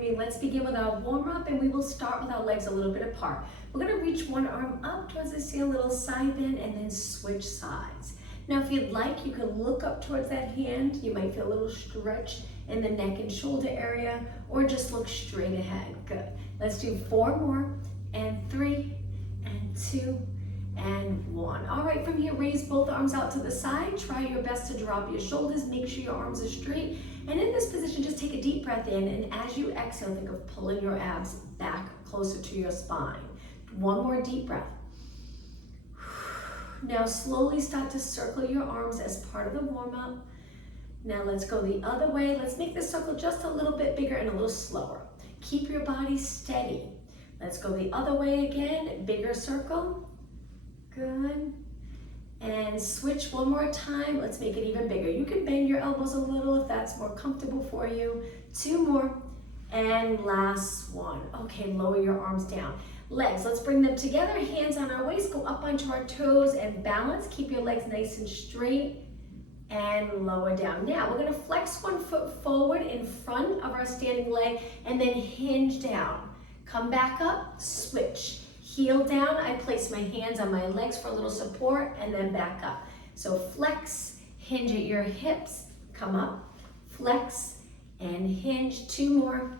me. Let's begin with our warm-up, and we will start with our legs a little bit apart. We're gonna reach one arm up towards the ceiling, a little side bend, and then switch sides. Now, if you'd like, you can look up towards that hand. You might feel a little stretch in the neck and shoulder area, or just look straight ahead. Good. Let's do 4 more, and 3, and 2, and 1. All right, from here, raise both arms out to the side. Try your best to drop your shoulders. Make sure your arms are straight. And in this position, just take a deep breath in. And as you exhale, think of pulling your abs back closer to your spine. One more deep breath. Now slowly start to circle your arms as part of the warm-up. Now let's go the other way. Let's make this circle just a little bit bigger and a little slower. Keep your body steady. Let's go the other way again. Bigger circle. Good. And switch one more time. Let's make it even bigger. You can bend your elbows a little if that's more comfortable for you. 2 more. And last one. Okay, lower your arms down. Legs, let's bring them together. Hands on our waist. Go up onto our toes and balance. Keep your legs nice and straight. And lower down. Now, we're gonna flex one foot forward in front of our standing leg and then hinge down. Come back up, switch. Heel down, I place my hands on my legs for a little support and then back up. So flex, hinge at your hips, come up, flex and hinge. 2 more,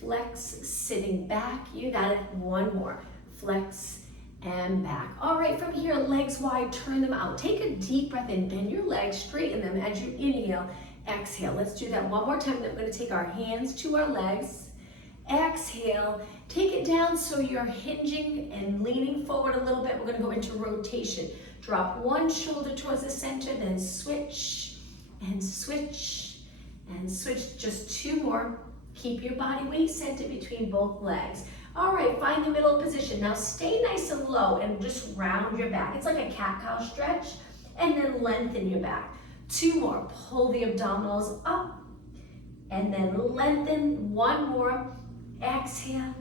flex, sitting back, you got it. 1 more, flex and back. All right, from here, legs wide, turn them out. Take a deep breath in, bend your legs, straighten them as you inhale, exhale. Let's do that one more time. Then we're gonna take our hands to our legs. Exhale, take it down so you're hinging and leaning forward a little bit. We're gonna go into rotation. Drop one shoulder towards the center, then switch and switch and switch. Just 2 more. Keep your body weight centered between both legs. All right, find the middle position. Now stay nice and low and just round your back. It's like a cat-cow stretch, and then lengthen your back. 2 more, pull the abdominals up, and then lengthen. 1 more. Exhale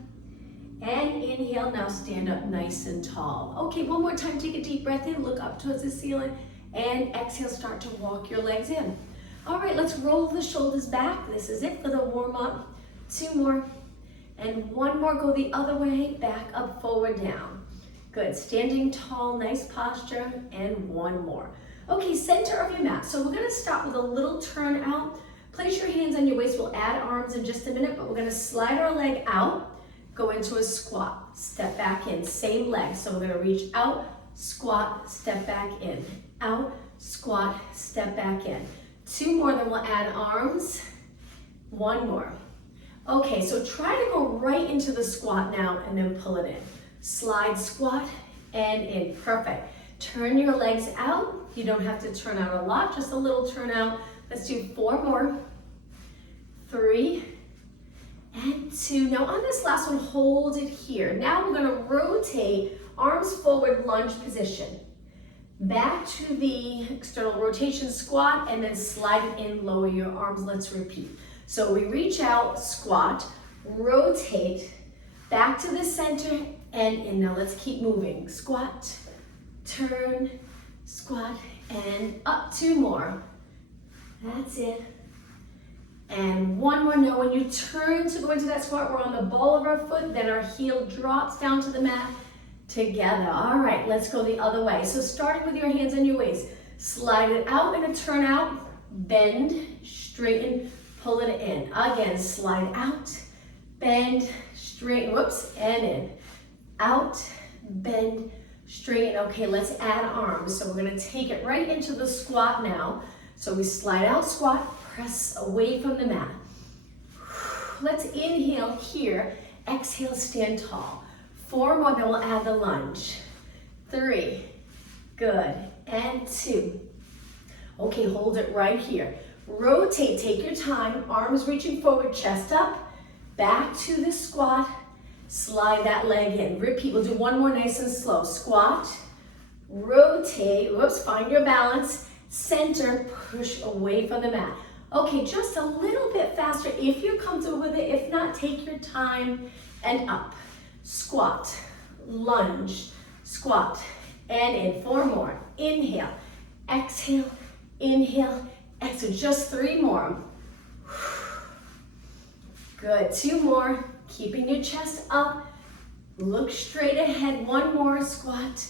and inhale. Now stand up nice and tall. Okay, one more time. Take a deep breath in, look up towards the ceiling, and exhale, start to walk your legs in. All right, let's roll the shoulders back. This is it for the warm-up. 2 more, and 1 more. Go the other way, back up, forward, down. Good, standing tall, nice posture, and 1 more. Okay, center of your mat. So we're gonna start with a little turn out. Place your hands on your waist. We'll add arms in just a minute, but we're gonna slide our leg out, go into a squat, step back in, same leg. So we're gonna reach out, squat, step back in, out, squat, step back in. 2 more, then we'll add arms. 1 more. Okay, so try to go right into the squat now and then pull it in. Slide, squat, and in, perfect. Turn your legs out. You don't have to turn out a lot, just a little turn out. Let's do 4 more, 3, and 2. Now on this last one, hold it here. Now we're gonna rotate, arms forward, lunge position. Back to the external rotation squat, and then slide it in, lower your arms. Let's repeat. So we reach out, squat, rotate, back to the center, and in. Now let's keep moving. Squat, turn, squat, and up. 2 more. That's it. And 1 more. Now when you turn to go into that squat, we're on the ball of our foot, then our heel drops down to the mat together. All right, let's go the other way. So starting with your hands on your waist, slide it out and a turn out, bend, straighten, pull it in. Again, slide out, bend, straighten, whoops, and in. Out, bend, straighten. Okay, let's add arms. So we're gonna take it right into the squat now. So we slide out, squat, press away from the mat. Let's inhale here, exhale, stand tall. 4 more, then we'll add the lunge. 3, good, and 2. Okay, hold it right here. Rotate, take your time, arms reaching forward, chest up, back to the squat, slide that leg in. Repeat, we'll do 1 more nice and slow. Squat, rotate, whoops, find your balance, center, push away from the mat. Okay, just a little bit faster if you're comfortable with it. If not, take your time and up. Squat, lunge, squat, and in. 4 more. Inhale, exhale, inhale, exhale. Just 3 more. Good, 2 more. Keeping your chest up. Look straight ahead. 1 more, squat,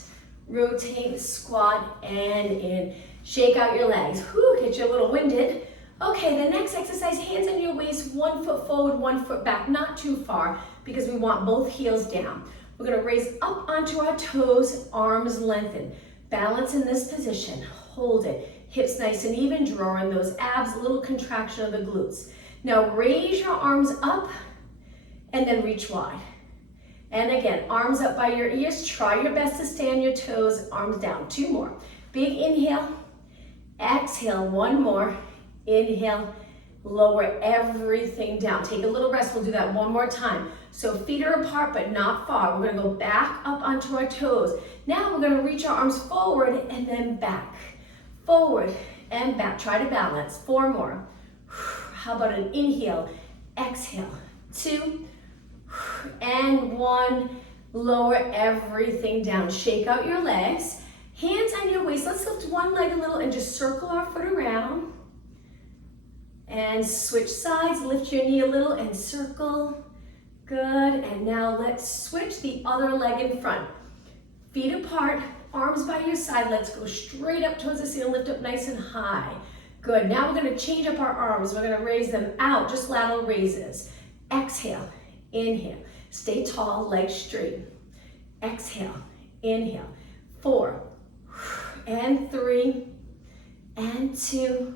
rotate, squat, and in. Shake out your legs. Whew, get you a little winded. Okay, the next exercise, hands on your waist, 1 foot forward, 1 foot back, not too far, because we want both heels down. We're gonna raise up onto our toes, arms lengthen. Balance in this position, hold it. Hips nice and even, draw in those abs, little contraction of the glutes. Now raise your arms up and then reach wide. And again, arms up by your ears. Try your best to stay on your toes, arms down. 2 more. Big inhale, exhale, 1 more. Inhale, lower everything down. Take a little rest, we'll do that 1 more time. So feet are apart but not far. We're gonna go back up onto our toes. Now we're gonna reach our arms forward and then back. Forward and back, try to balance. 4 more. How about an inhale, exhale, 2, and 1. Lower everything down. Shake out your legs. Hands on your waist. Let's lift one leg a little and just circle our foot around. And switch sides. Lift your knee a little and circle. Good. And now let's switch the other leg in front. Feet apart, arms by your side. Let's go straight up towards the ceiling. Lift up nice and high. Good. Now we're going to change up our arms. We're going to raise them out, just lateral raises. Exhale, inhale. Stay tall, legs straight. Exhale, inhale. 4, and 3, and 2,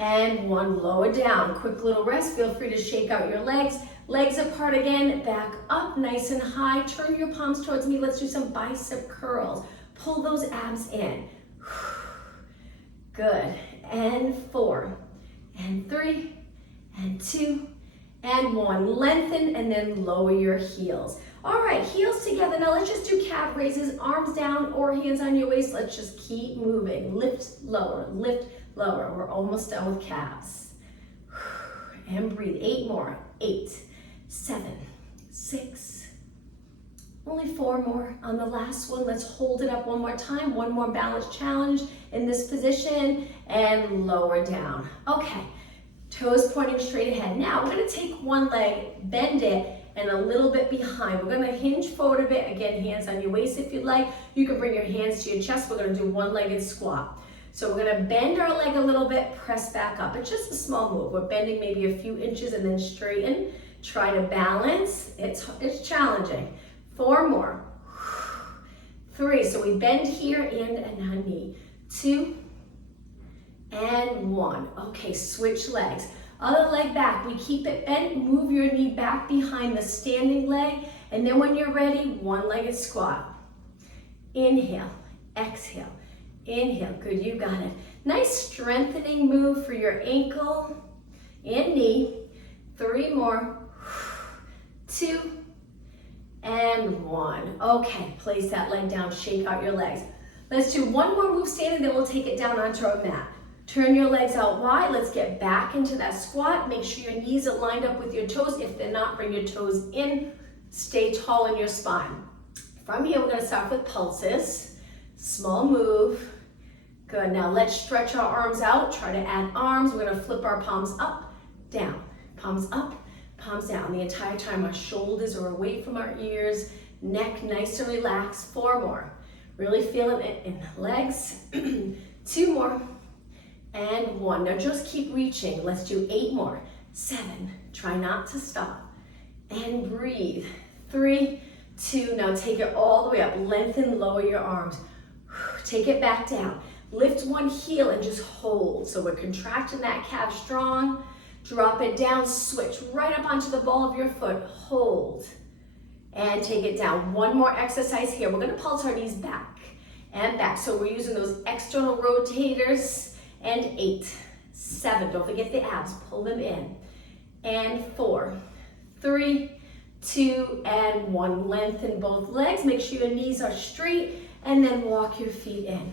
and 1. Lower down. Quick little rest. Feel free to shake out your legs. Legs apart again. Back up nice and high. Turn your palms towards me. Let's do some bicep curls. Pull those abs in. Good. And 4, and 3, and 2, and 1. Lengthen and then lower your heels. All right, heels together. Now let's just do calf raises, arms down or hands on your waist. Let's just keep moving. Lift, lower, lift, lower. We're almost done with calves. And breathe. 8 more. 8, 7, 6. Only 4 more. On the last one, let's hold it up 1 more time. 1 more balance challenge in this position and lower down. Okay, toes pointing straight ahead. Now we're gonna take one leg, bend it, and a little bit behind. We're gonna hinge forward a bit. Again, hands on your waist if you'd like. You can bring your hands to your chest. We're gonna do one-legged squat. So we're gonna bend our leg a little bit, press back up. It's just a small move. We're bending maybe a few inches and then straighten. Try to balance. It's challenging. 4 more. 3, so we bend here and a knee. 2, and 1. Okay, switch legs. Other leg back, we keep it bent, move your knee back behind the standing leg, and then when you're ready, one-legged squat. Inhale, exhale, inhale, good, you got it. Nice strengthening move for your ankle and knee. 3 more. 2, and 1. Okay, place that leg down, shake out your legs. Let's do 1 more move standing, then we'll take it down onto our mat. Turn your legs out wide. Let's get back into that squat. Make sure your knees are lined up with your toes. If they're not, bring your toes in. Stay tall in your spine. From here, we're gonna start with pulses. Small move. Good, now let's stretch our arms out. Try to add arms. We're gonna flip our palms up, down. Palms up, palms down. The entire time our shoulders are away from our ears. Neck nice and relaxed. 4 more. Really feeling it in the legs. 2 more. And 1. Now just keep reaching. Let's do 8 more. 7. Try not to stop. And breathe. 3, 2. Now take it all the way up. Lengthen, lower your arms. Take it back down. Lift one heel and just hold. So we're contracting that calf strong. Drop it down. Switch right up onto the ball of your foot. Hold. And take it down. 1 more exercise here. We're going to pulse our knees back and back. So we're using those external rotators. And 8, 7, don't forget the abs, pull them in. And 4, 3, 2, and 1. Lengthen both legs, make sure your knees are straight, and then walk your feet in.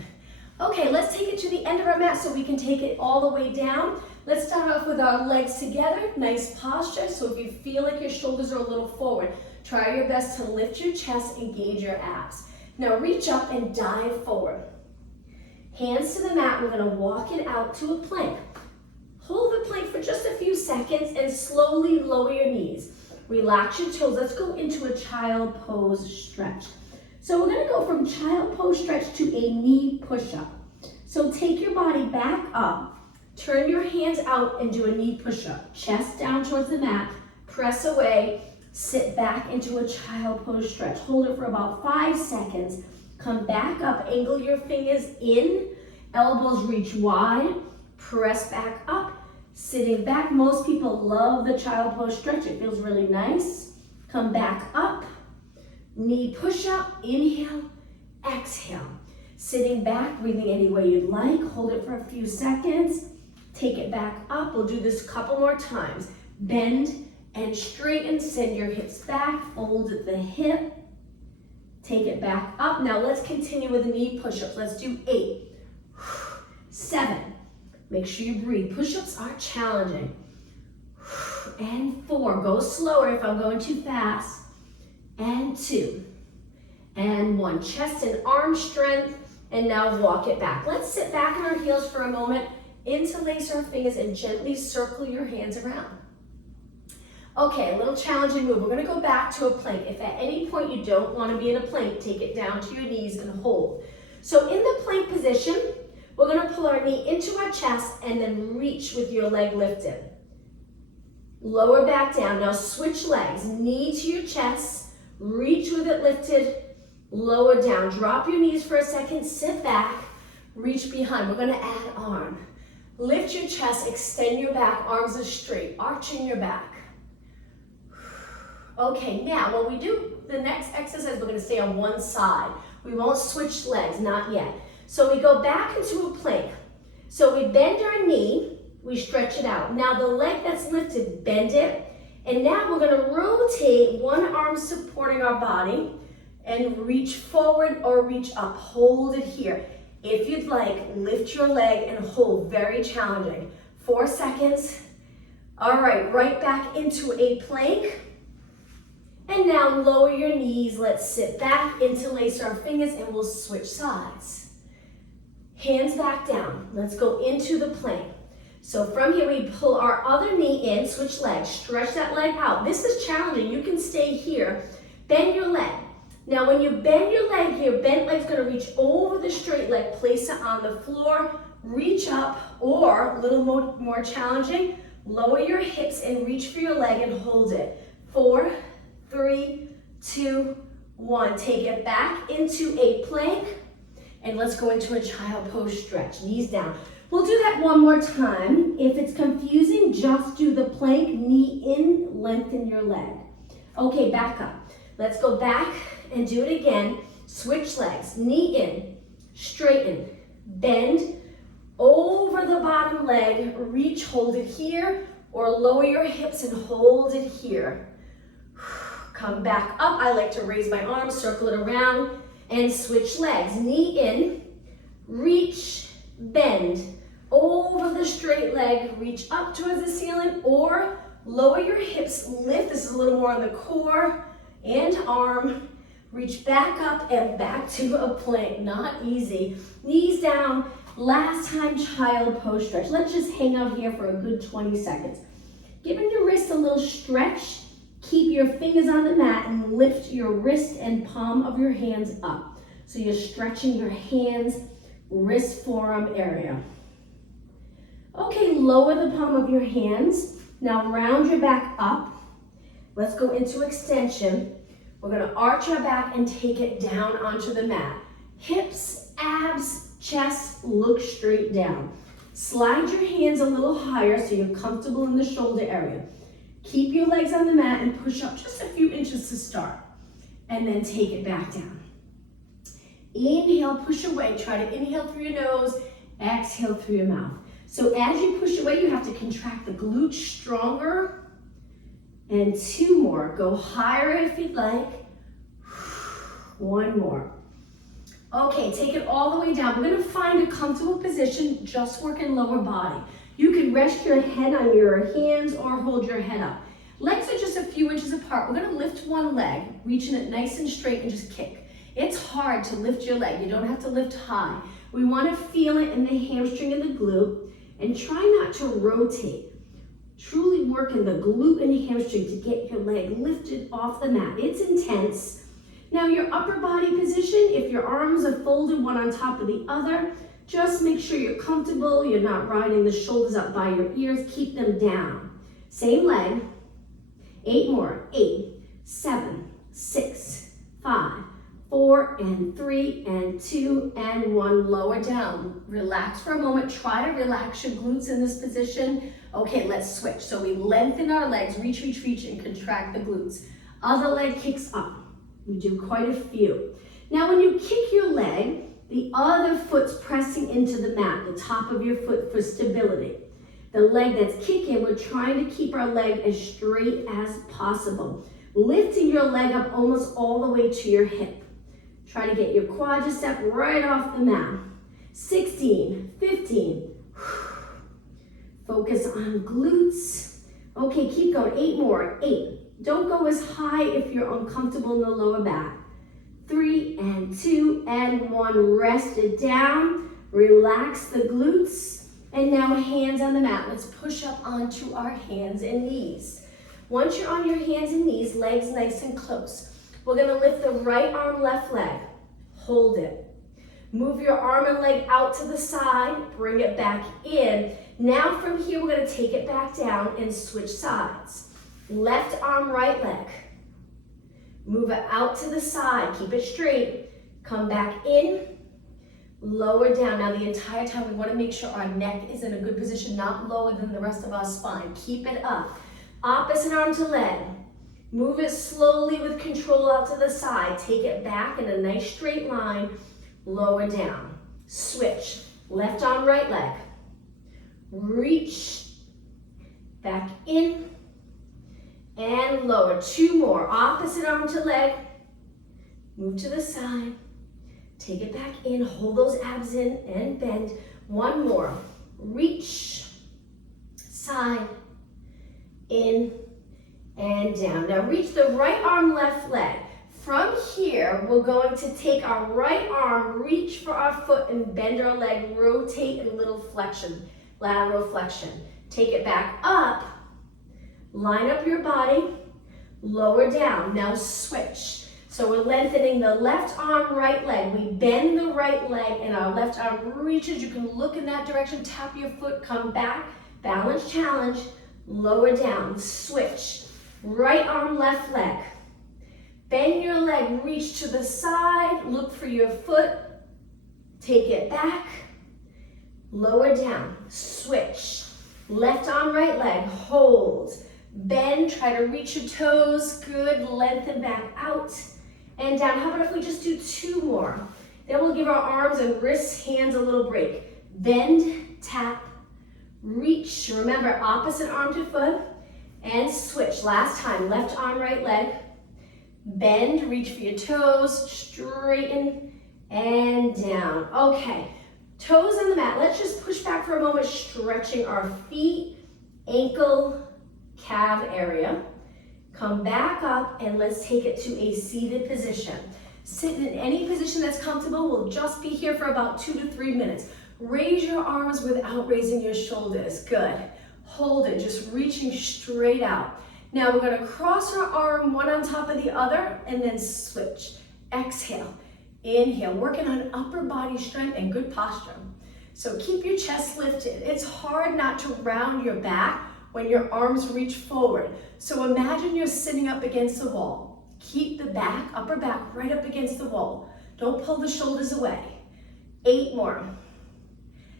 Okay, let's take it to the end of our mat so we can take it all the way down. Let's start off with our legs together, nice posture. So if you feel like your shoulders are a little forward, try your best to lift your chest, engage your abs. Now reach up and dive forward. Hands to the mat, we're gonna walk it out to a plank. Hold the plank for just a few seconds and slowly lower your knees. Relax your toes. Let's go into a child pose stretch. So we're gonna go from child pose stretch to a knee push-up. So take your body back up, turn your hands out and do a knee push-up. Chest down towards the mat, press away, sit back into a child pose stretch. Hold it for about 5 seconds. Come back up, angle your fingers in, elbows reach wide, press back up, sitting back. Most people love the child pose stretch. It feels really nice. Come back up, knee push up, inhale, exhale. Sitting back, breathing any way you'd like. Hold it for a few seconds. Take it back up. We'll do this a couple more times. Bend and straighten, send your hips back, fold at the hip. Take it back up. Now let's continue with the knee push-ups. Let's do 8, 7. Make sure you breathe. Push-ups are challenging. And 4. Go slower if I'm going too fast. And 2. And 1. Chest and arm strength. And now walk it back. Let's sit back on our heels for a moment. Interlace our fingers and gently circle your hands around. Okay, a little challenging move. We're gonna go back to a plank. If at any point you don't wanna be in a plank, take it down to your knees and hold. So in the plank position, we're gonna pull our knee into our chest and then reach with your leg lifted. Lower back down. Now switch legs. Knee to your chest, reach with it lifted, lower down. Drop your knees for a second, sit back, reach behind. We're gonna add arm. Lift your chest, extend your back, arms are straight, arching your back. Okay, now when we do the next exercise, we're gonna stay on one side. We won't switch legs, not yet. So we go back into a plank. So we bend our knee, we stretch it out. Now the leg that's lifted, bend it. And now we're gonna rotate one arm supporting our body and reach forward or reach up. Hold it here. If you'd like, lift your leg and hold, very challenging. 4 seconds. All right, right back into a plank. And now lower your knees. Let's sit back, interlace our fingers, and we'll switch sides. Hands back down. Let's go into the plank. So from here, we pull our other knee in, switch legs, stretch that leg out. This is challenging. You can stay here. Bend your leg. Now when you bend your leg here, bent leg's gonna reach over the straight leg, place it on the floor, reach up, or a little more challenging, lower your hips and reach for your leg and hold it. 4, 3, 2, 1. Take it back into a plank, and let's go into a child pose stretch. Knees down. We'll do that one more time. If it's confusing, just do the plank, knee in, lengthen your leg. Okay, back up. Let's go back and do it again. Switch legs, knee in, straighten, bend, over the bottom leg, reach, hold it here, or lower your hips and hold it here. Come back up. I like to raise my arms, circle it around, and switch legs. Knee in, reach, bend, over the straight leg, reach up towards the ceiling, or lower your hips, lift. This is a little more on the core and arm. Reach back up and back to a plank. Not easy. Knees down. Last time, child pose stretch. Let's just hang out here for a good 20 seconds. Giving your wrist a little stretch. Keep your fingers on the mat and lift your wrist and palm of your hands up. So you're stretching your hands, wrist, forearm area. Okay, lower the palm of your hands. Now round your back up. Let's go into extension. We're gonna arch our back and take it down onto the mat. Hips, abs, chest, look straight down. Slide your hands a little higher so you're comfortable in the shoulder area. Keep your legs on the mat and push up just a few inches to start. And then take it back down. Inhale, push away. Try to inhale through your nose, exhale through your mouth. So as you push away, you have to contract the glutes stronger. And 2 more. Go higher if you'd like. 1 more. Okay, take it all the way down. We're gonna find a comfortable position, just working lower body. You can rest your head on your hands or hold your head up. Legs are just a few inches apart. We're gonna lift one leg, reaching it nice and straight and just kick. It's hard to lift your leg. You don't have to lift high. We wanna feel it in the hamstring and the glute. And try not to rotate. Truly working the glute and hamstring to get your leg lifted off the mat. It's intense. Now your upper body position, if your arms are folded one on top of the other, just make sure you're comfortable. You're not riding the shoulders up by your ears. Keep them down. Same leg. 8 more. 8, 7, 6, 5, 4, and 3, and 2, and 1. Lower down. Relax for a moment. Try to relax your glutes in this position. Okay, let's switch. So we lengthen our legs, reach, reach, reach, and contract the glutes. Other leg kicks up. We do quite a few. Now when you kick your leg, the other foot's pressing into the mat, the top of your foot for stability. The leg that's kicking, we're trying to keep our leg as straight as possible. Lifting your leg up almost all the way to your hip. Try to get your quadricep right off the mat. 16, 15. Focus on glutes. Okay, keep going. 8 more. 8. Don't go as high if you're uncomfortable in the lower back. 3, and 2, and 1. Rest it down. Relax the glutes. And now hands on the mat. Let's push up onto our hands and knees. Once you're on your hands and knees, legs nice and close. We're going to lift the right arm, left leg. Hold it. Move your arm and leg out to the side. Bring it back in. Now from here, we're going to take it back down and switch sides. Left arm, right leg. Move it out to the side. Keep it straight. Come back in. Lower down. Now the entire time, we want to make sure our neck is in a good position, not lower than the rest of our spine. Keep it up. Opposite arm to leg. Move it slowly with control out to the side. Take it back in a nice straight line. Lower down. Switch. Left arm, right leg. Reach. Back in. And lower. 2 more. Opposite arm to leg. Move to the side. Take it back in. Hold those abs in and bend. 1 more. Reach. Side. In. And down. Now reach the right arm, left leg. From here, we're going to take our right arm, reach for our foot, and bend our leg. Rotate a little flexion. Lateral flexion. Take it back up. Line up your body, lower down. Now switch. So we're lengthening the left arm, right leg. We bend the right leg and our left arm reaches. You can look in that direction, tap your foot, come back. Balance challenge, lower down, switch. Right arm, left leg. Bend your leg, reach to the side, look for your foot. Take it back, lower down, switch. Left arm, right leg, hold. Bend, try to reach your toes, good, lengthen back out and down. How about if we just do 2 more? Then we'll give our arms and wrists, hands a little break. Bend, tap, reach. Remember, opposite arm to foot and switch. Last time, left arm, right leg. Bend, reach for your toes, straighten and down. Okay, toes on the mat. Let's just push back for a moment, stretching our feet, ankle, calf area. Come back up and let's take it to a seated position. Sit in any position that's comfortable. We'll just be here for about 2 to 3 minutes. Raise your arms without raising your shoulders. Good. Hold it, just reaching straight out. Now we're going to cross our arm one on top of the other and then switch. Exhale, inhale, working on upper body strength and good posture. So keep your chest lifted. It's hard not to round your back when your arms reach forward. So imagine you're sitting up against the wall. Keep the back, upper back, right up against the wall. Don't pull the shoulders away. 8 more.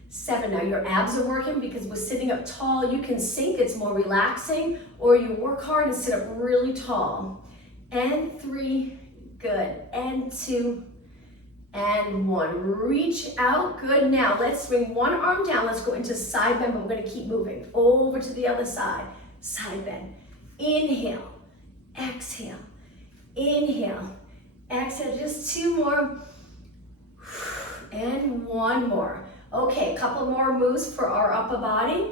7. Now your abs are working because we're sitting up tall. You can sink, it's more relaxing, or you work hard and sit up really tall. And 3, good. And 2, and 1. Reach out, good. Now let's bring one arm down. Let's go into side bend, but we're gonna keep moving. Over to the other side, side bend. Inhale, exhale, inhale, exhale. Just 2 more, and 1 more. Okay, a couple more moves for our upper body.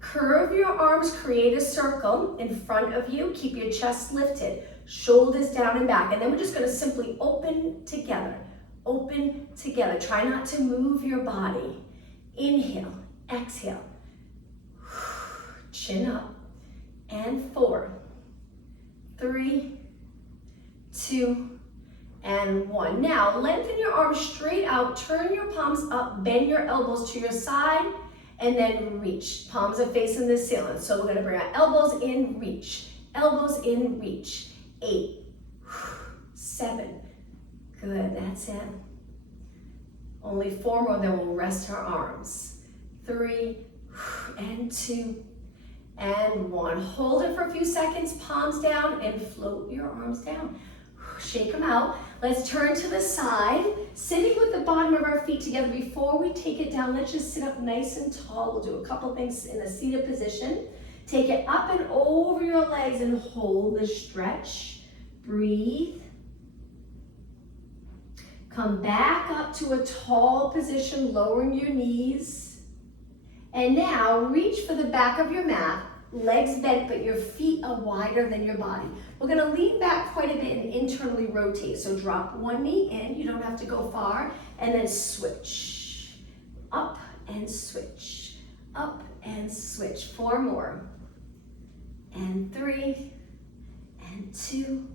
Curve your arms, create a circle in front of you. Keep your chest lifted, shoulders down and back. And then we're just gonna simply open together. Open together. Try not to move your body. Inhale, exhale, chin up, and 4, 3, 2, and 1. Now, lengthen your arms straight out, turn your palms up, bend your elbows to your side, and then reach. Palms are facing the ceiling. So we're gonna bring our elbows in, reach. Elbows in, reach. 8, 7, good, that's it. Only 4 more, then we'll rest our arms. 3, and 2, and 1. Hold it for a few seconds, palms down, and float your arms down. Shake them out. Let's turn to the side, sitting with the bottom of our feet together. Before we take it down, let's just sit up nice and tall. We'll do a couple things in a seated position. Take it up and over your legs and hold the stretch. Breathe. Come back up to a tall position, lowering your knees. And now reach for the back of your mat, legs bent, but your feet are wider than your body. We're gonna lean back quite a bit and internally rotate. So drop one knee in, you don't have to go far, and then switch. Up and switch, up and switch. 4 more. And 3, and 2,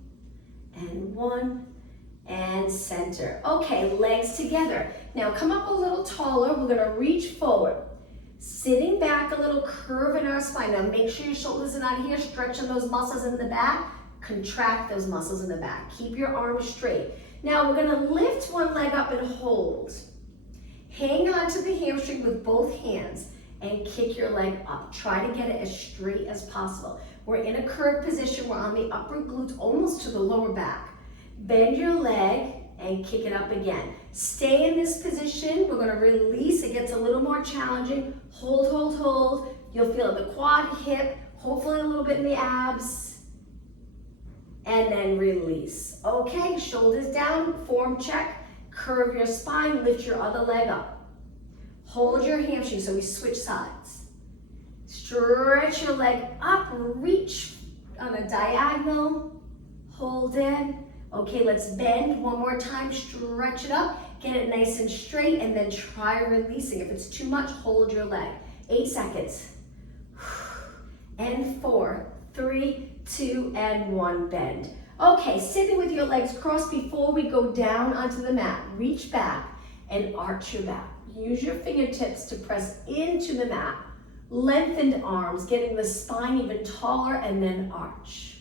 and 1, and center. Okay, legs together. Now come up a little taller. We're gonna reach forward. Sitting back a little, curve in our spine. Now make sure your shoulders are not here, stretching those muscles in the back. Contract those muscles in the back. Keep your arms straight. Now we're gonna lift one leg up and hold. Hang on to the hamstring with both hands and kick your leg up. Try to get it as straight as possible. We're in a curved position. We're on the upper glutes, almost to the lower back. Bend your leg and kick it up again. Stay in this position. We're gonna release. It gets a little more challenging. Hold, hold, hold. You'll feel the quad, hip, hopefully a little bit in the abs. And then release. Okay, shoulders down, form check. Curve your spine, lift your other leg up. Hold your hamstring, so we switch sides. Stretch your leg up, reach on a diagonal. Hold in. Okay, let's bend one more time, stretch it up, get it nice and straight, and then try releasing. If it's too much, hold your leg. 8 seconds. And 4, 3, 2, and 1, bend. Okay, sitting with your legs crossed before we go down onto the mat. Reach back and arch your back. Use your fingertips to press into the mat. Lengthened arms, getting the spine even taller, and then arch.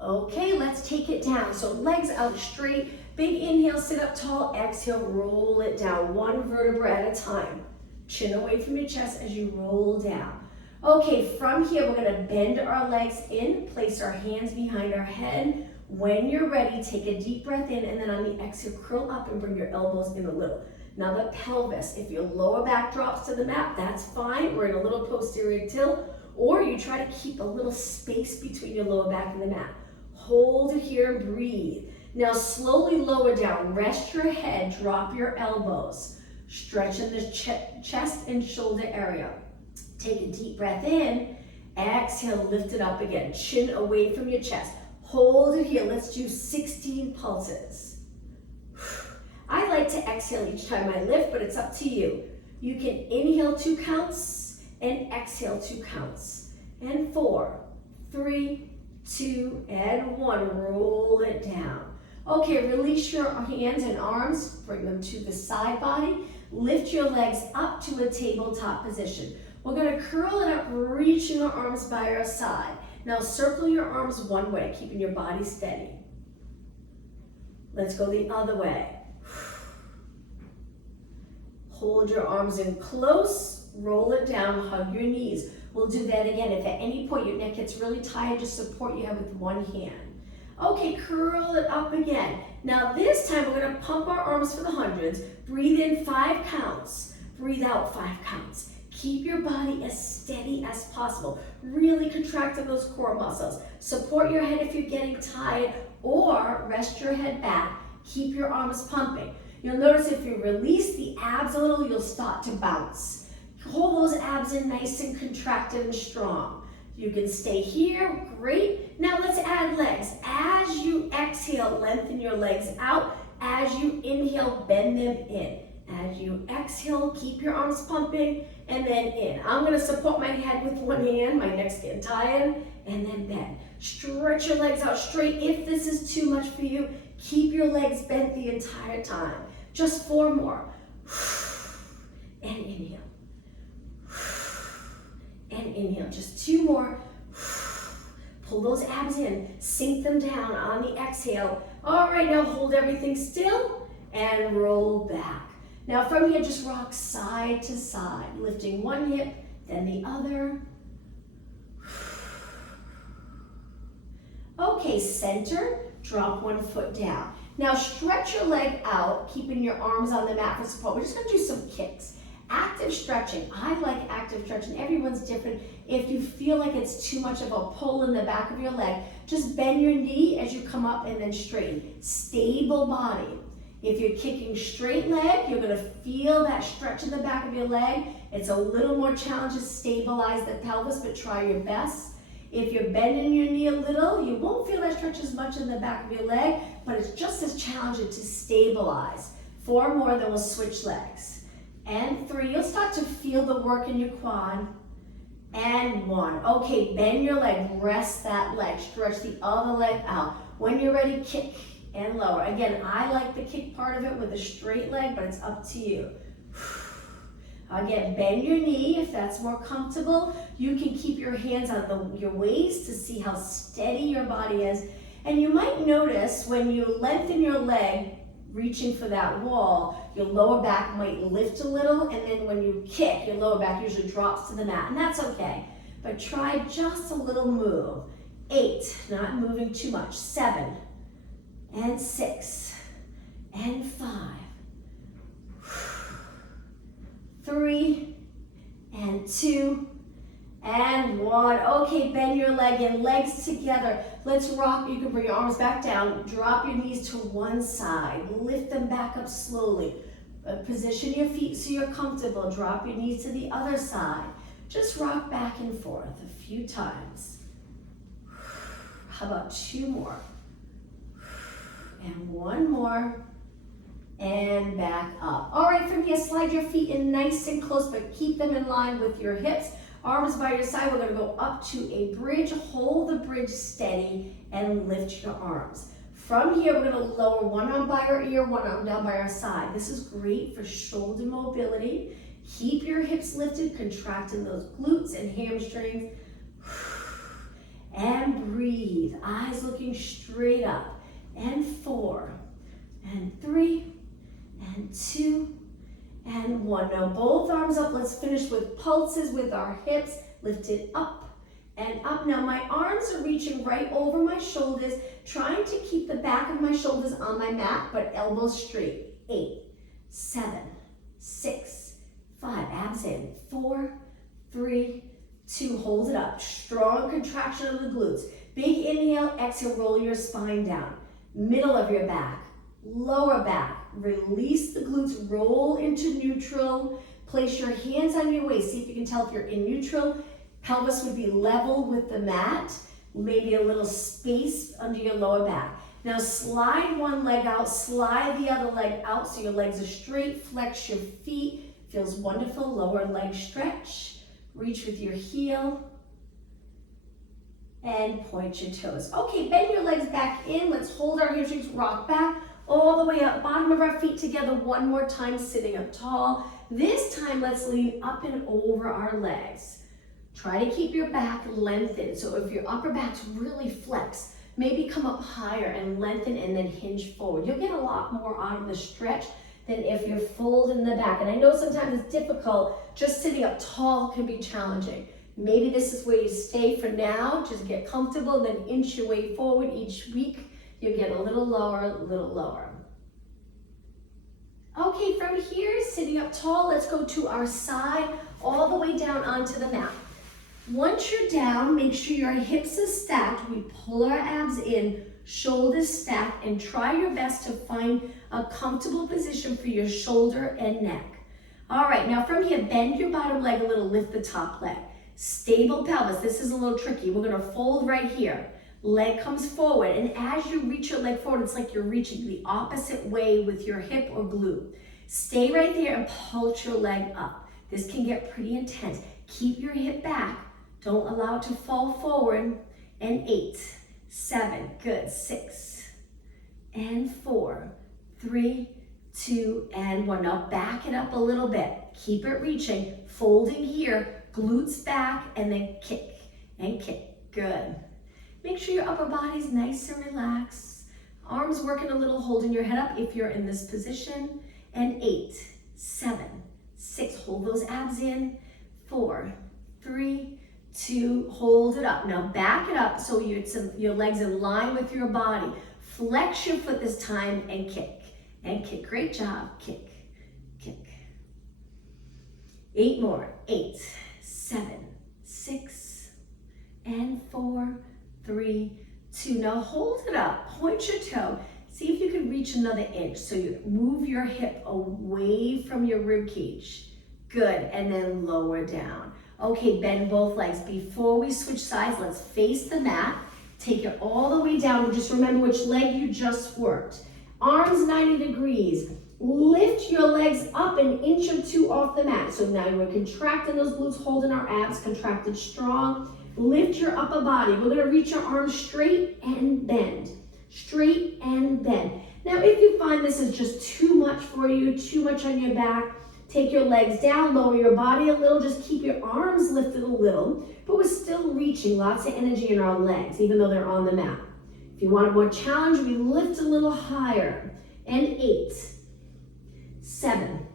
Okay, let's take it down. So legs out straight, big inhale, sit up tall, exhale, roll it down, 1 vertebra at a time. Chin away from your chest as you roll down. Okay, from here, we're gonna bend our legs in, place our hands behind our head. When you're ready, take a deep breath in, and then on the exhale, curl up and bring your elbows in a little. Now the pelvis, if your lower back drops to the mat, that's fine. We're in a little posterior tilt, or you try to keep a little space between your lower back and the mat. Hold it here, breathe. Now slowly lower down, rest your head, drop your elbows. Stretch in the chest and shoulder area. Take a deep breath in, exhale, lift it up again. Chin away from your chest. Hold it here, let's do 16 pulses. I like to exhale each time I lift, but it's up to you. You can inhale 2 counts and exhale 2 counts. And 4, 3, 2, and 1. Roll it down. Okay, release your hands and arms. Bring them to the side body. Lift your legs up to a tabletop position. We're going to curl it up, reaching our arms by our side. Now circle your arms one way, keeping your body steady. Let's go the other way. Hold your arms in close, roll it down, hug your knees. We'll do that again. If at any point your neck gets really tired, just support your head with one hand. Okay, curl it up again. Now this time we're gonna pump our arms for the hundreds. Breathe in 5 counts, breathe out 5 counts. Keep your body as steady as possible. Really contracting those core muscles. Support your head if you're getting tired, or rest your head back. Keep your arms pumping. You'll notice if you release the abs a little, you'll start to bounce. Hold those abs in nice and contracted and strong. You can stay here, great. Now let's add legs. As you exhale, lengthen your legs out. As you inhale, bend them in. As you exhale, keep your arms pumping, and then in. I'm gonna support my head with one hand, my neck's getting tired, and then bend. Stretch your legs out straight. If this is too much for you, keep your legs bent the entire time. Just 4 more. And inhale. And inhale. Just 2 more. Pull those abs in. Sink them down on the exhale. All right, now hold everything still and roll back. Now from here, just rock side to side, lifting one hip, then the other. Okay, center, drop one foot down. Now stretch your leg out, keeping your arms on the mat for support. We're just gonna do some kicks. Active stretching. I like active stretching. Everyone's different. If you feel like it's too much of a pull in the back of your leg, just bend your knee as you come up and then straighten. Stable body. If you're kicking straight leg, you're gonna feel that stretch in the back of your leg. It's a little more challenging to stabilize the pelvis, but try your best. If you're bending your knee a little, you won't feel that stretch as much in the back of your leg, but it's just as challenging to stabilize. 4 more, then we'll switch legs. And 3, you'll start to feel the work in your quad. And 1. Okay, bend your leg, rest that leg, stretch the other leg out. When you're ready, kick and lower. Again, I like the kick part of it with a straight leg, but it's up to you. Again, bend your knee if that's more comfortable. You can keep your hands on your waist to see how steady your body is. And you might notice when you lengthen your leg, reaching for that wall, your lower back might lift a little, and then when you kick, your lower back usually drops to the mat, and that's okay. But try just a little move. 8, not moving too much. 7, and 6, and 5, 3, and 2, and 1. Okay, bend your leg in, legs together. Let's rock. You can bring your arms back down. Drop your knees to one side. Lift them back up slowly. Position your feet so you're comfortable. Drop your knees to the other side. Just rock back and forth a few times. How about 2 more? And 1 more. And back up. All right, from here, slide your feet in nice and close, but keep them in line with your hips. Arms by your side. We're going to go up to a bridge. Hold the bridge steady and lift your arms. From here, we're going to lower one arm by our ear, one arm down by our side. This is great for shoulder mobility. Keep your hips lifted, contracting those glutes and hamstrings. And breathe. Eyes looking straight up. And 4, and 3, and 2, and 1. Now both arms up. Let's finish with pulses with our hips lifted up and up. Now my arms are reaching right over my shoulders, trying to keep the back of my shoulders on my mat, but elbows straight. 8, 7, 6, 5. Abs in. 4, 3, 2. Hold it up. Strong contraction of the glutes. Big inhale. Exhale. Roll your spine down. Middle of your back. Lower back. Release the glutes, roll into neutral. Place your hands on your waist. See if you can tell if you're in neutral. Pelvis would be level with the mat. Maybe a little space under your lower back. Now slide one leg out, slide the other leg out so your legs are straight. Flex your feet. Feels wonderful. Lower leg stretch. Reach with your heel. And point your toes. Okay, bend your legs back in. Let's hold our hamstrings, rock back all the way up. Bottom of our feet together one more time, sitting up tall. This time, let's lean up and over our legs. Try to keep your back lengthened. So if your upper back's really flexed, maybe come up higher and lengthen and then hinge forward. You'll get a lot more out of the stretch than if you're folded in the back. And I know sometimes it's difficult. Just sitting up tall can be challenging. Maybe this is where you stay for now. Just get comfortable, then inch your way forward each week. You'll get a little lower, a little lower. Okay, from here, sitting up tall, let's go to our side, all the way down onto the mat. Once you're down, make sure your hips are stacked. We pull our abs in, shoulders stacked, and try your best to find a comfortable position for your shoulder and neck. All right, now from here, bend your bottom leg a little, lift the top leg. Stable pelvis. This is a little tricky. We're going to fold right here. Leg comes forward, and as you reach your leg forward, it's like you're reaching the opposite way with your hip or glute. Stay right there and pulse your leg up. This can get pretty intense. Keep your hip back. Don't allow it to fall forward. And 8, 7, good, 6, and 4, 3, 2, and 1. Now back it up a little bit. Keep it reaching, folding here, glutes back, and then kick and kick. Good. Make sure your upper body's nice and relaxed. Arms working a little, holding your head up if you're in this position. And 8, 7, 6, hold those abs in. 4, 3, 2, hold it up. Now back it up so your legs in line with your body. Flex your foot this time and kick. And kick. Great job. Kick, kick. 8 more. 8, 7, 6, and 4, 3, 2. Now hold it up. Point your toe. See if you can reach another inch. So you move your hip away from your rib cage. Good. And then lower down. Okay, bend both legs. Before we switch sides, let's face the mat. Take it all the way down. Just remember which leg you just worked. Arms 90 degrees. Lift your legs up an inch or 2 off the mat. So now we're contracting those glutes, holding our abs, contracted strong. Lift your upper body. We're gonna reach your arms straight and bend. Straight and bend. Now, if you find this is just too much for you, too much on your back, take your legs down, lower your body a little, just keep your arms lifted a little, but we're still reaching lots of energy in our legs, even though they're on the mat. If you want a more challenge, we lift a little higher. And 8, 7,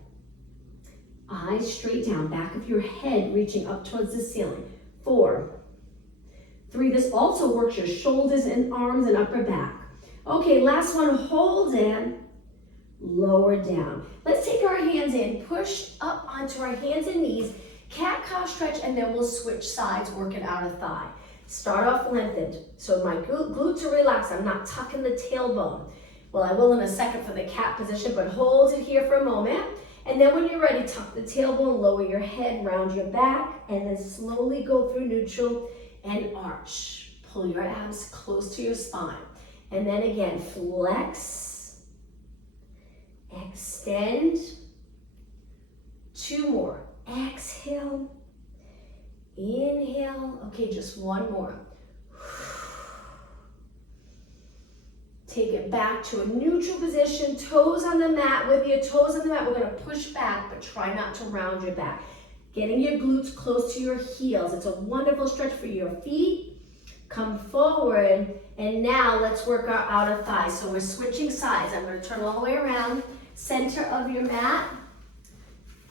eyes straight down, back of your head reaching up towards the ceiling. 4, 3, this also works your shoulders and arms and upper back. Okay, last one, hold in, lower down. Let's take our hands in, push up onto our hands and knees, cat-cow stretch, and then we'll switch sides, working outer thigh. Start off lengthened, so my glutes are relaxed. I'm not tucking the tailbone. Well, I will in a second for the cat position, but hold it here for a moment. And then when you're ready, tuck the tailbone, lower your head, round your back, and then slowly go through neutral and arch. Pull your abs close to your spine. And then again, flex, extend. 2 more. Exhale, inhale. Okay, just 1 more. Take it back to a neutral position, toes on the mat. With your toes on the mat, we're gonna push back, but try not to round your back. Getting your glutes close to your heels. It's a wonderful stretch for your feet. Come forward, and now let's work our outer thighs. So we're switching sides. I'm gonna turn all the way around, center of your mat.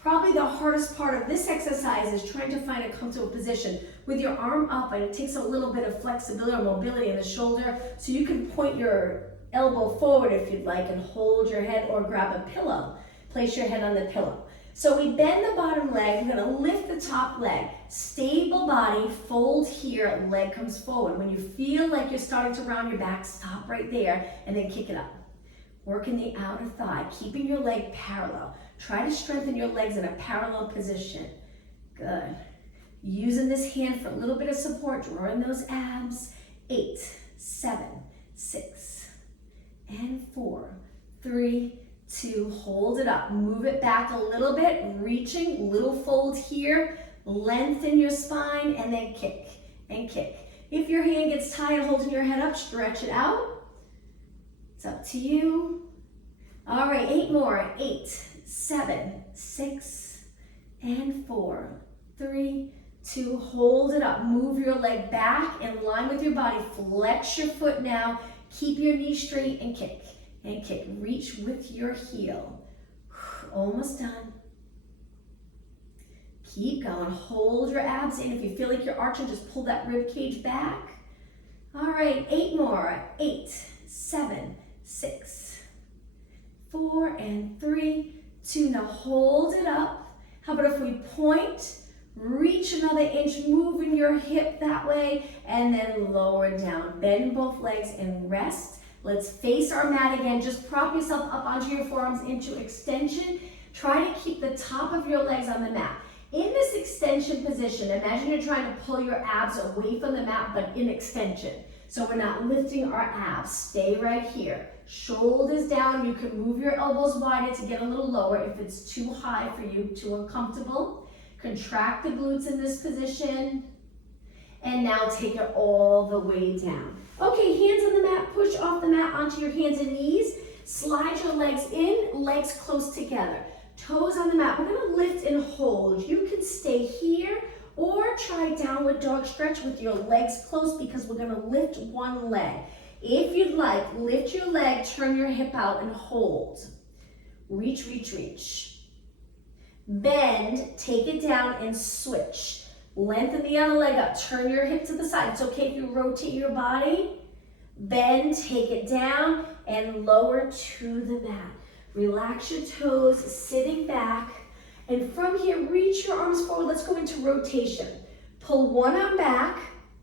Probably the hardest part of this exercise is trying to find a comfortable position with your arm up, and it takes a little bit of flexibility or mobility in the shoulder, so you can point your elbow forward if you'd like and hold your head, or grab a pillow. Place your head on the pillow. So we bend the bottom leg, we're gonna lift the top leg. Stable body, fold here, leg comes forward. When you feel like you're starting to round your back, stop right there and then kick it up. Working the outer thigh, keeping your leg parallel. Try to strengthen your legs in a parallel position. Good. Using this hand for a little bit of support, drawing those abs. 8, 7, 6, and 4, 3, 2, hold it up. Move it back a little bit, reaching, little fold here. Lengthen your spine and then kick and kick. If your hand gets tired holding your head up, stretch it out. It's up to you. All right, 8 more. 8, 7, 6, and 4, 3, 2, hold it up. Move your leg back in line with your body. Flex your foot now. Keep your knee straight and kick and kick. Reach with your heel. Almost done. Keep going. Hold your abs in. If you feel like you're arching, just pull that rib cage back. All right, 8 more. 8, 7, 6, 4, and 3, 2. Now hold it up. How about if we point, reach another inch, moving your hip that way, and then lower down. Bend both legs and rest. Let's face our mat again. Just prop yourself up onto your forearms into extension. Try to keep the top of your legs on the mat. In this extension position, imagine you're trying to pull your abs away from the mat, but in extension. So we're not lifting our abs. Stay right here. Shoulders down. You can move your elbows wider to get a little lower if it's too high for you, too uncomfortable. Contract the glutes in this position. And now take it all the way down. Okay, hands on the mat. Push off the mat onto your hands and knees. Slide your legs in, legs close together. Toes on the mat. We're gonna lift and hold. You can stay here or try downward dog stretch with your legs close because we're gonna lift one leg. If you'd like, lift your leg, turn your hip out and hold. Reach, reach, reach. Bend, take it down and switch. Lengthen the other leg up, turn your hip to the side. It's okay if you rotate your body. Bend, take it down and lower to the mat. Relax your toes, sitting back. And from here, reach your arms forward. Let's go into rotation. Pull one arm back,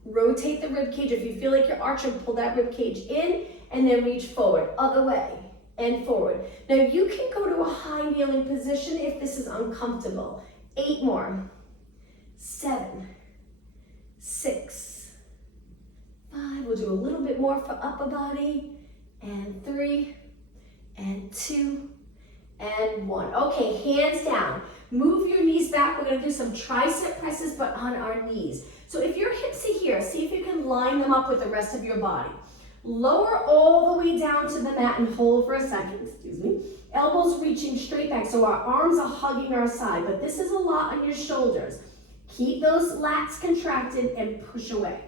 rotate the rib cage. If you feel like you're arching, pull that rib cage in and then reach forward, other way and forward. Now you can go to a high kneeling position if this is uncomfortable. 8 more. 7, 6, 5. We'll do a little bit more for upper body. And 3, and 2, and 1. Okay, hands down. Move your knees back. We're gonna do some tricep presses, but on our knees. So if your hips are here, see if you can line them up with the rest of your body. Lower all the way down to the mat and hold for a second, excuse me. Elbows reaching straight back, so our arms are hugging our side, but this is a lot on your shoulders. Keep those lats contracted and push away.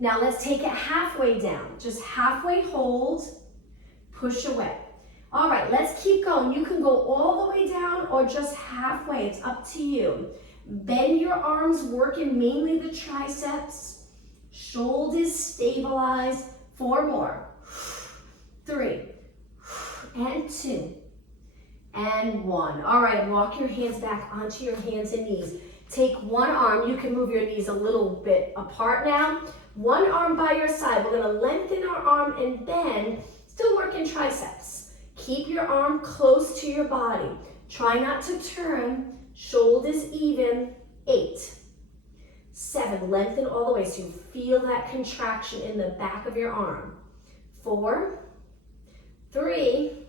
Now let's take it halfway down. Just halfway hold, push away. All right, let's keep going. You can go all the way down or just halfway. It's up to you. Bend your arms, working mainly the triceps. Shoulders stabilize. 4 more. 3, and 2, and 1. All right, walk your hands back onto your hands and knees. Take one arm. You can move your knees a little bit apart now. One arm by your side. We're gonna lengthen our arm and bend. Still working triceps. Keep your arm close to your body. Try not to turn. Shoulders even. 8, 7, lengthen all the way so you feel that contraction in the back of your arm. 4, 3,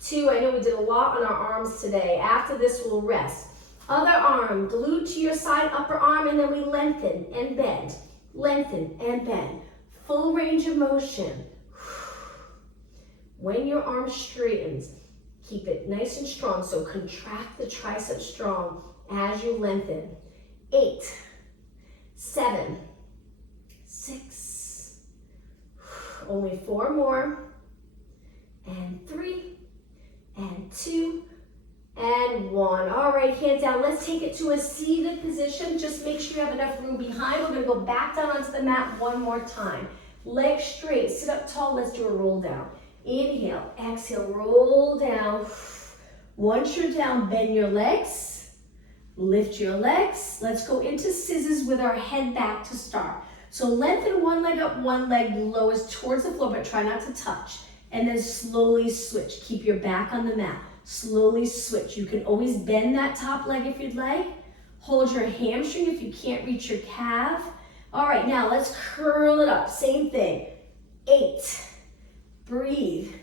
2. I know we did a lot on our arms today. After this, we'll rest. Other arm, glute to your side, upper arm, and then we lengthen and bend. Lengthen and bend. Full range of motion. When your arm straightens, keep it nice and strong. So contract the triceps strong as you lengthen. 8, 7, 6, only 4 more, and 3, and 2, and 1. All right, hands down. Let's take it to a seated position. Just make sure you have enough room behind. We're gonna go back down onto the mat one more time. Legs straight, sit up tall. Let's do a roll down. Inhale, exhale, roll down. Once you're down, bend your legs, lift your legs. Let's go into scissors with our head back to start. So lengthen one leg up, one leg lowers towards the floor, but try not to touch. And then slowly switch. Keep your back on the mat. Slowly switch. You can always bend that top leg if you'd like. Hold your hamstring if you can't reach your calf. All right, now let's curl it up. Same thing. 8. Breathe.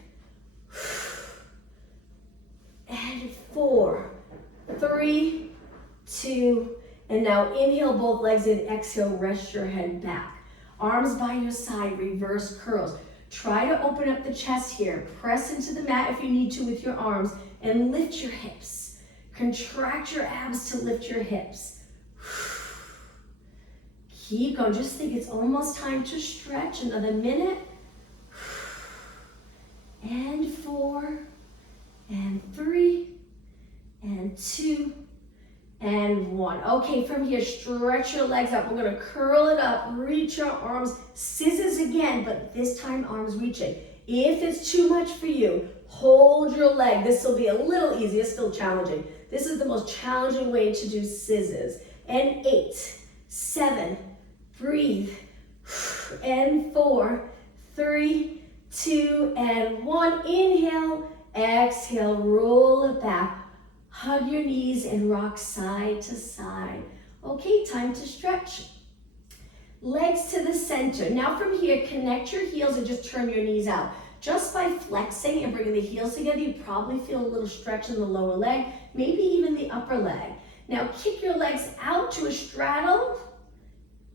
And 4, 3, 2, and now inhale both legs in, exhale, rest your head back. Arms by your side, reverse curls. Try to open up the chest here. Press into the mat if you need to with your arms and lift your hips. Contract your abs to lift your hips. Keep going. Just think it's almost time to stretch. Another minute. And 4, and 3, and 2, and 1. Okay, from here, stretch your legs up. We're gonna curl it up, reach your arms, scissors again, but this time arms reaching. If it's too much for you, hold your leg. This will be a little easier, still challenging. This is the most challenging way to do scissors. And 8, 7, breathe, and 4, 3, 2, and 1. Inhale, exhale, roll it back. Hug your knees and rock side to side. Okay, time to stretch. Legs to the center. Now from here, connect your heels and just turn your knees out. Just by flexing and bringing the heels together, you probably feel a little stretch in the lower leg, maybe even the upper leg. Now kick your legs out to a straddle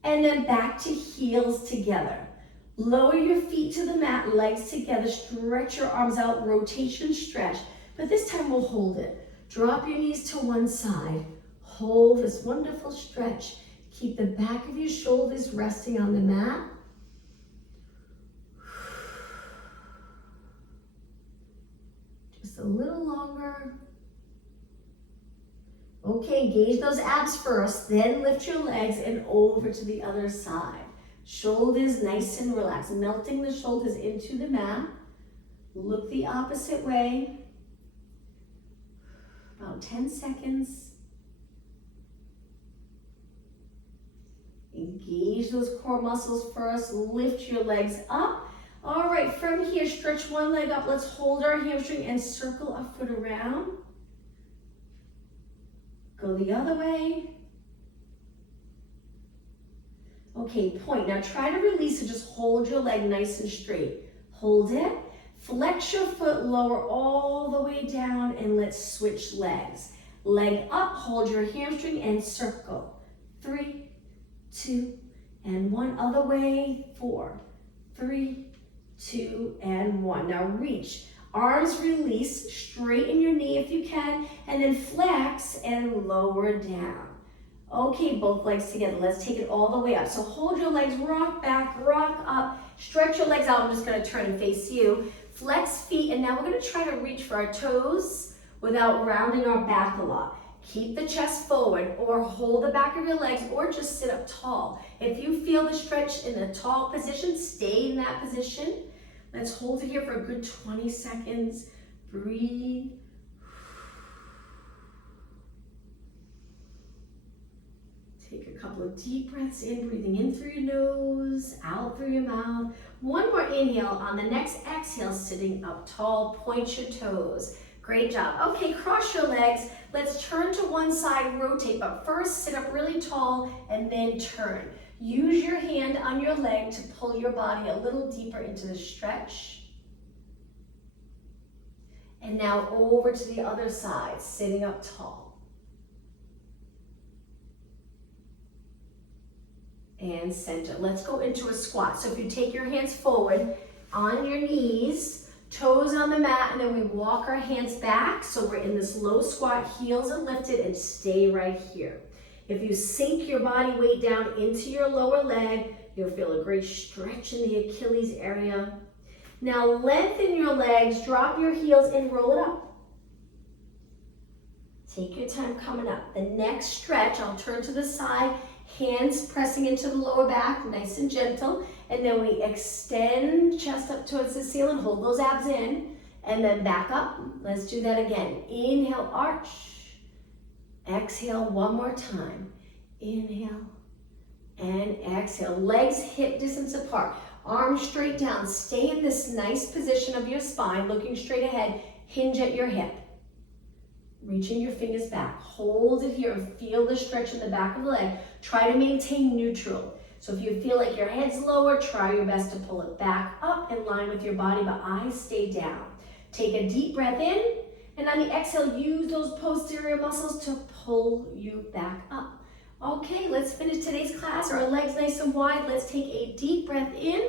and then back to heels together. Lower your feet to the mat, legs together, stretch your arms out, rotation, stretch. But this time we'll hold it. Drop your knees to one side. Hold this wonderful stretch. Keep the back of your shoulders resting on the mat. Just a little longer. Okay, engage those abs first, then lift your legs and over to the other side. Shoulders nice and relaxed, melting the shoulders into the mat. Look the opposite way. About 10 seconds. Engage those core muscles first. Lift your legs up. All right, from here, stretch one leg up. Let's hold our hamstring and circle our foot around. Go the other way. Okay, point. Now try to release and just hold your leg nice and straight. Hold it. Flex your foot, lower all the way down, and let's switch legs. Leg up, hold your hamstring and circle. 3, 2, and 1. Other way. 4, 3, 2, and 1. Now reach. Arms release, straighten your knee if you can, and then flex and lower down. Okay, both legs together. Let's take it all the way up. So hold your legs, rock back, rock up, stretch your legs out. I'm just gonna turn and face you. Flex feet, and now we're gonna try to reach for our toes without rounding our back a lot. Keep the chest forward or hold the back of your legs or just sit up tall. If you feel the stretch in a tall position, stay in that position. Let's hold it here for a good 20 seconds. Breathe. Take a couple of deep breaths in, breathing in through your nose, out through your mouth. One more inhale. On the next exhale, sitting up tall, point your toes. Great job. Okay, cross your legs. Let's turn to one side, rotate, but first sit up really tall and then turn. Use your hand on your leg to pull your body a little deeper into the stretch. And now over to the other side, sitting up tall. And center. Let's go into a squat. So if you take your hands forward on your knees, toes on the mat, and then we walk our hands back. So we're in this low squat, heels are lifted, and stay right here. If you sink your body weight down into your lower leg, you'll feel a great stretch in the Achilles area. Now lengthen your legs, drop your heels, and roll it up. Take your time coming up. The next stretch, I'll turn to the side, hands pressing into the lower back, nice and gentle. And then we extend chest up towards the ceiling, hold those abs in, and then back up. Let's do that again. Inhale, arch. Exhale one more time. Inhale and exhale. Legs hip distance apart. Arms straight down. Stay in this nice position of your spine, looking straight ahead. Hinge at your hip. Reaching your fingers back. Hold it here and feel the stretch in the back of the leg. Try to maintain neutral. So if you feel like your head's lower, try your best to pull it back up in line with your body, but eyes stay down. Take a deep breath in. And on the exhale, use those posterior muscles to pull you back up. Okay, let's finish today's class. Our legs nice and wide. Let's take a deep breath in